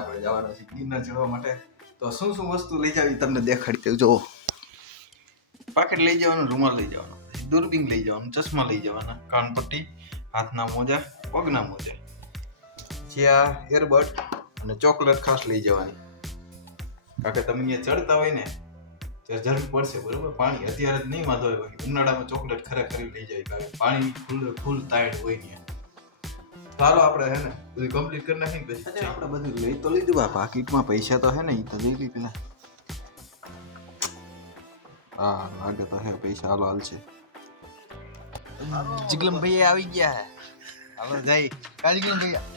આપણે જવાના છે ગિરનાર ચડવા માટે. તો શું શું વસ્તુ લઈ જાવી તમને દેખાડી દઉં. જો પાકેટ લઈ જવાનું, રૂમાલ લઈ જવાનો, દૂરબીન લઈ જવાનું, ચશ્મા લઈ જવાના, કાનપટ્ટી, હાથના મોજા, પગના મોજા, જ્યાં એરબડ અને ચોકલેટ ખાસ લઈ જવાની. કારણ કે તમે અહીંયા ચડતા હોય ને ત્યારે જરૂર પડશે, બરોબર. પાણી અત્યારે જ નહીં વાંધો હોય, ઉનાળામાં ચોકલેટ ખરેખર લઈ જાય, કારણ કે પાણી ફૂલ ટાઈટ હોય ને. ચાલો આપણે હે ને બધું કમ્પ્લીટ કરી નાખીને પછી આપણે બધું લઈ તો લીધું. પાકીટમાં પૈસા તો હે ને, એ તો લઈ લી પેલા. હા લાગે તો હે પૈસા. હાલો હાલશે. જીગલમ ભૈયા આવી ગયા હે. હાલો જાય કાજીગલમ ભૈયા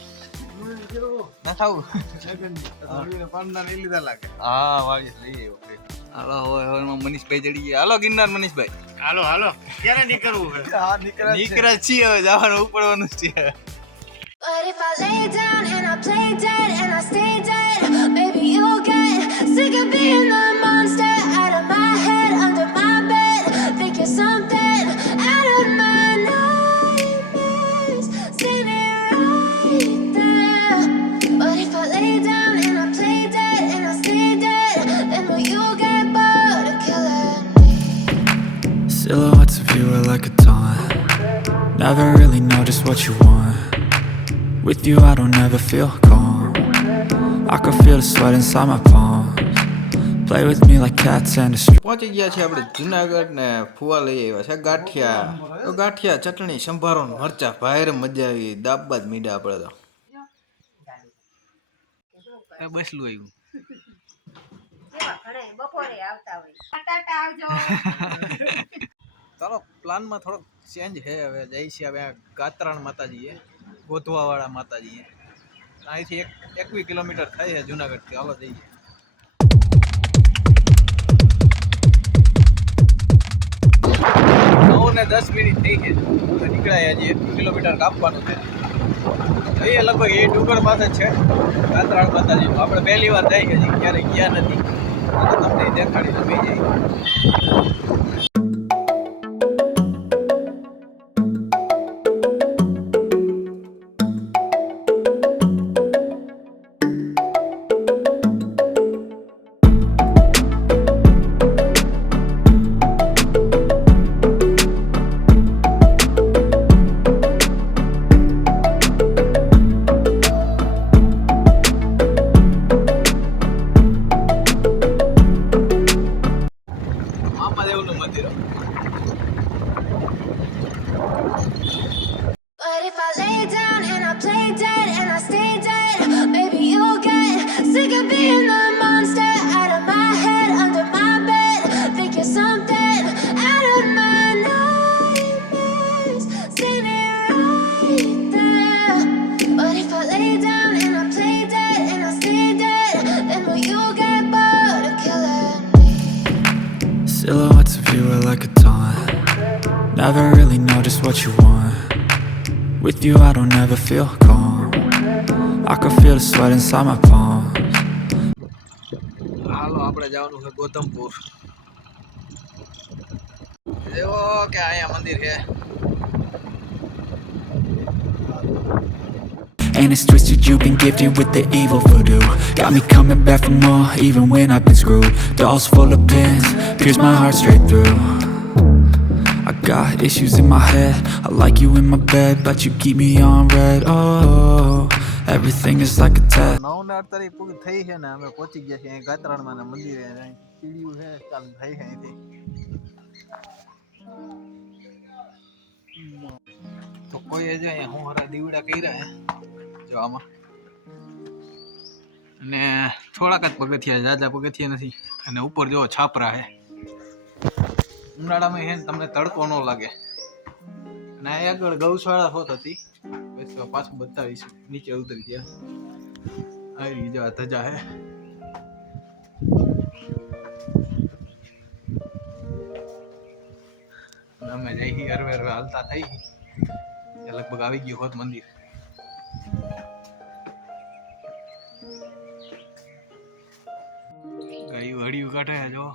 ના ખાવું પાંડા લઈ લીધા લાગે. હા વાળી લઈ આવ્યો. હાલો હવે મનીષભાઈ ચડી ગયા. હાલો ગિરનાર મનીષભાઈ. હાલો હાલો ક્યારે નીકળવું છે? હા નીકળ્યા છીએ, હવે જવાનું ઉપડવાનું છે. But if I lay down and I play dead and I stay dead, maybe you'll get sick of being the monster out of my head, under my bed. Think you're something out of my nightmares, standing right there. But if I lay down and I play dead and I stay dead, then will you get bored of killing me? Silhouettes of you are like a taunt. Never really know just what you want. With you I don't ever feel calm. I can feel the sweat inside my palms. Play with me like cats and a street. પહોંચી ગયા છે આપણે જુનાગઢ ને ફુવા લઈ આવ્યા છે ગાંઠિયા. તો ગાંઠિયા, ચટણી, સંભારો, મરચા, ભારે મજા આવી. દાબા જ મીડા આપણે તો બસલું આવ્યું. બપોરે આવતા હોય. ટાટા આવજો. ચાલો પ્લાનમાં થોડોક ચેન્જ છે. હવે જઈ છીએ હવે ગાત્રાણ માતાજીએ, ગોધવાવાળા માતાજીએ. અહીંથી 21 કિલોમીટર થાય છે જુનાગઢથી. હાલો જઈએ. 9:10 થઈ છે. નીકળાય હજી 1 કિલોમીટર કાપવાનું છે. એ લગભગ એ ડુંગર પાસે છે ગાત્રાણ માતાજીનું. આપણે પહેલી વાર જઈએ હજી, ક્યારેય ગયા નથી. તમને દેખાડી લઈ જાય. But if I lay down and I play dead and I stay dead, maybe you'll get sick of being the monster out of my head, under my bed. Think you're something out of my nightmares, standing right there. But if I lay down and I play dead and I stay dead, then will you get bored of killing me? Silhouettes of you are like a taunt. Never really know just what you want. With you I don't ever feel calm. I can feel the sweat inside my palms. હાલો આપણે જવાનું છે ગૌતમપુર. એવો કે અહીંયા મંદિર છે. And it's twisted, you've been gifted with the evil voodoo. Got me coming back for more, even when I've been screwed. Dolls full of pins, pierce my heart straight through. I got issues in my head, I like you in my bed, but you keep me on red. Oh, everything is like a test. 9:48 પૂરી થઈ છે ને અમે પહોંચી ગયા છીએ અહીં ગાત્રાણમાં ના મંદિરે. સીડીયું છે, ચાલુ થઈ છે અહીંથી. તો કોઈ હજી અહીંયા હું હરા દીવડા કર્યા હે જો આમાં. અને થોડાક જ પગથિયા, જાજા પગથિયા નથી. અને ઉપર જો છાપરા હે. ઉનાળામાં હે ને તમને તડકો ન લાગે. અને આ આગળ ગૌશાળા હોત હતી. બસ પાછું બતાવીશું. નીચે ઉતરી ગયા આવી જો ધજા હે. અમે જઈ હરવે હરવે હાલતા થઈ લગભગ આવી ગયું હોત મંદિર. ગાયું હડિયું કાઢે જો.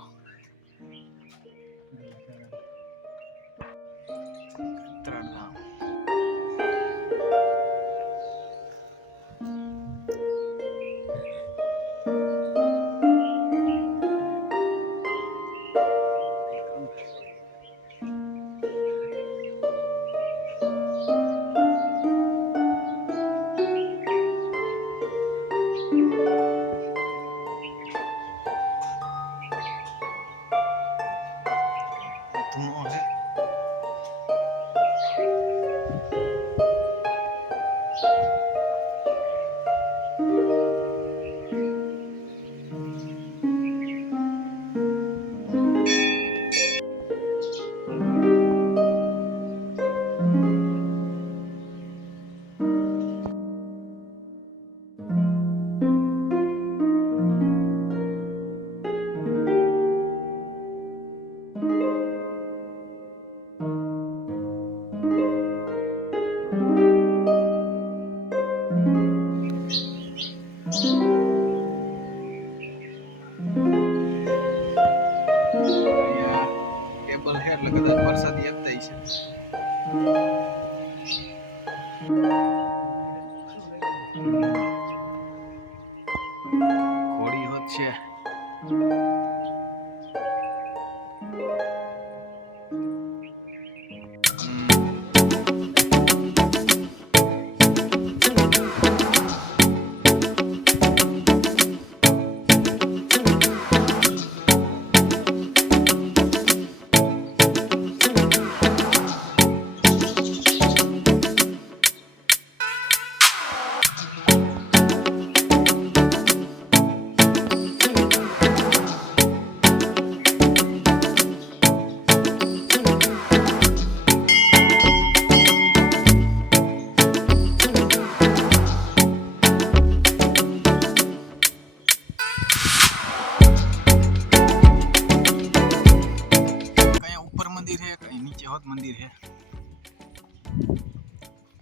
કઈ ઉપર મંદિર છે કઈ નીચે હોત મંદિર છે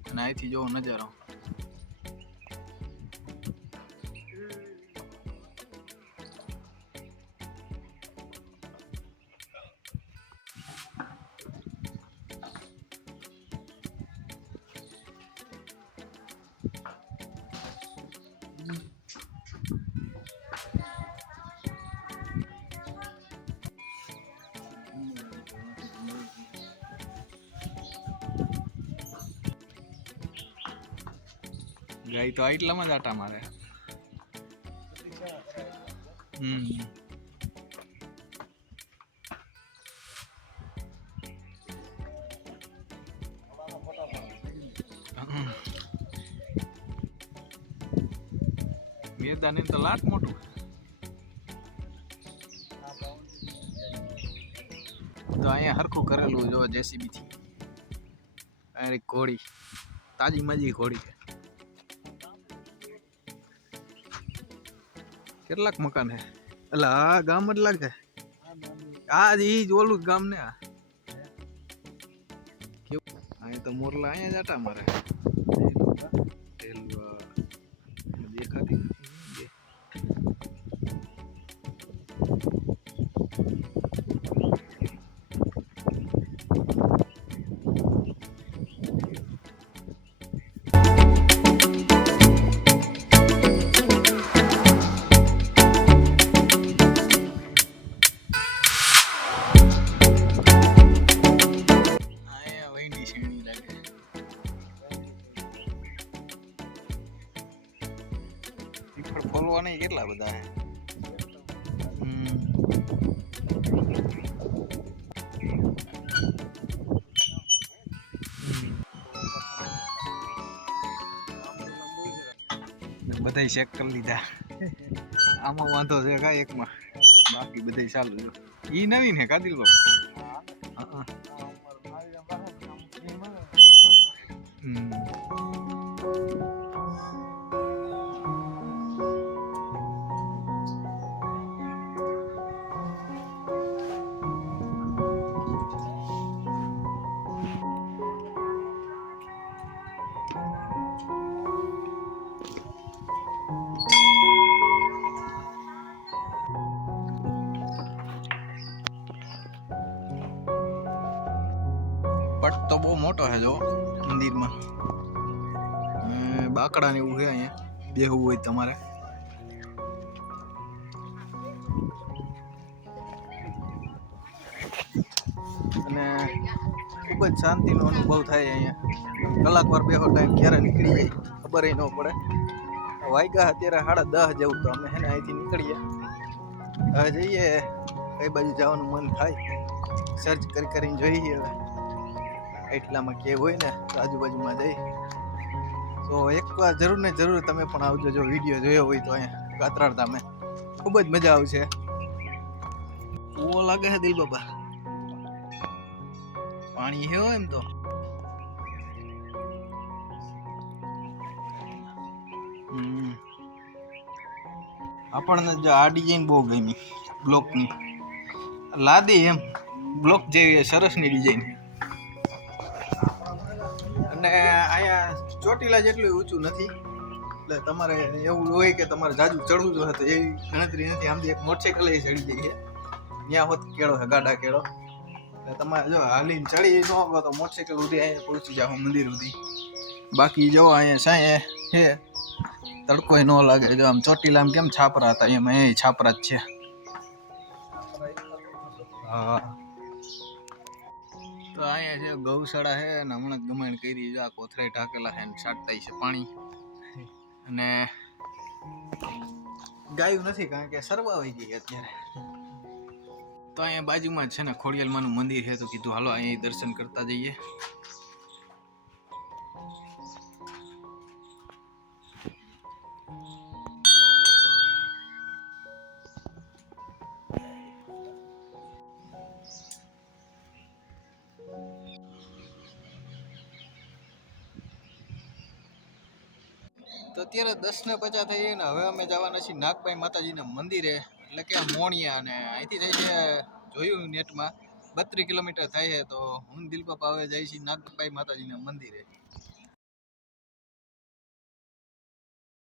અને અહીંથી જોવો નજારો ગાય તો આટલામાં જ આટા મારે મેદાન તો લાખ મોટું તો અહીંયા હરખું કરેલું જો જેસીબી થી અરે ઘોડી તાજી માજી ઘોડી છે કેટલાક મકાન હે એટલે આ ગામ જ લાગે આ જ ઈ જ ઓલું ગામ ને આ કેવું અહીં તો મોરલા અહીંયા જ આટા મારે દેખાતી નથી ફોલવા નહીં કેટલા બધા હે બધાય ચેક કરી લીધા આમાં વાંધો છે કાંઈ એકમાં બાકી બધાય ચાલુ જો ઈ નવીન હે કાદિલ બાબા પટ તો બહુ મોટો છે જો મંદિરમાં બાકડા ને એવું છે અહીંયા બેહવું હોય તમારે અને ખૂબ જ શાંતિનો અનુભવ થાય અહીંયા કલાક વાર બેહો ટાઈમ ક્યારે નીકળી જાય ખબર ન પડે વાગ્યા અત્યારે 10:30 જેવું તો અમે હે ને અહીંથી નીકળીએ હવે જઈએ કઈ બાજુ જવાનું મન થાય સર્ચ કરીને જોઈએ હવે એટલામાં કે હોય ને તો આજુબાજુમાં જઈ તો એકવાર જરૂર ને જરૂર તમે પણ આવજો જો વિડીયો જોયો હોય તો અહીંયા કાતરાળ ધામે ખૂબ જ મજા આવશે કૂવો લાગે છે દિલ બાબા પાણી હે એમ તો આપણને જો આ ડિઝાઇન બહુ ગમી બ્લોકની લાદી એમ બ્લોક જેવી સરસની ડિઝાઇન અને અહીંયા ચોટીલા જેટલું ઊંચું નથી એટલે તમારે એવું હોય કે તમારે જાજુ ચડવું જોઈએ તો એવી ગણતરી નથી આમથી એક મોટરસાઇકલ ચડી જઈ છે ત્યાં હોત કેળો છે ગાડા કેળો એટલે તમારે જો હાલીને ચડી ન શકો તો મોટરસાઇકલ સુધી અહીંયા પહોંચી જાઓ મંદિર સુધી બાકી જો અહીંયા સાંયે છે તડકો ન લાગે જો આમ ચોટીલામાં કેમ છાપરા હતા એમ અહીંયા છાપરા જ છે હા તો અહીંયા છે ગૌશાળા છે અને હમણાં જ ગમાણ કરી છે. આ કોથરાઈ ઢાકેલા છે ને છાંટતા છે પાણી. અને ગાયું નથી કારણ કે સરવા આવી ગઈ અત્યારે. તો અહીંયા બાજુમાં જ છે ને ખોડિયાલમાનું મંદિર છે તો કીધું હાલો અહીંયા દર્શન કરતા જઈએ. તો અત્યારે 10:50 થઈ ને હવે અમે જવાના છીએ નાગબાઈ માતાજીના મંદિરે એટલે કે મોણિયા. અને અહીંથી થઈ છે જોયું નેટમાં 32 કિલોમીટર થાય છે. તો હું દિલબાપા હવે જાય છે નાગબાઈ માતાજીના મંદિરે.